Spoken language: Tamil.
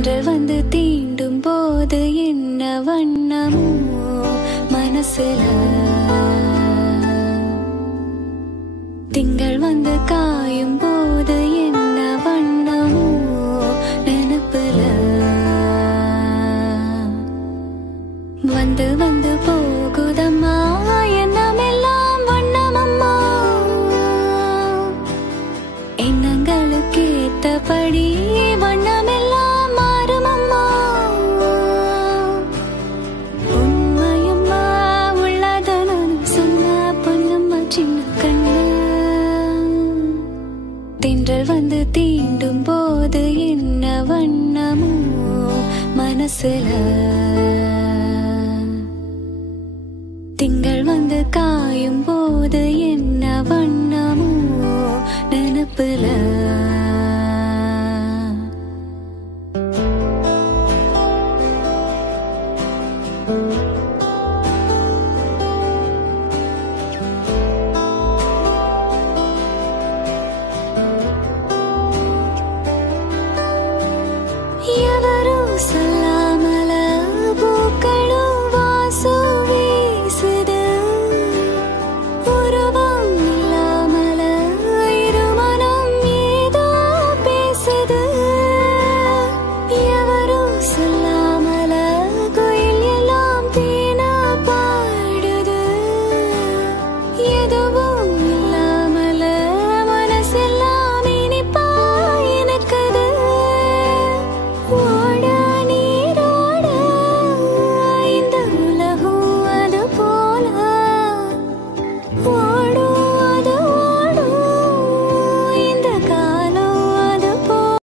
தென்றல் வந்து தீண்டும் போது என்ன வண்ணமோ மனசுல, திங்கள் வந்து காயும் போது என்ன வண்ணமோ நினைப்புல, வந்து வந்து போகுதம்மா எண்ணமெல்லாம் வண்ணமம்மா, எண்ணங்களுக்கு ஏத்தபடி வண்ணமெல்லாம் மாறுமம்மா. உண்மையம்மா உள்ளத நான் சொன்ன பொன்னம்மா சின்ன கண்ணு, தென்றல் வந்து தீண்டும் போது என்ன வண்ணமோ மனசுல, திங்கள் வந்து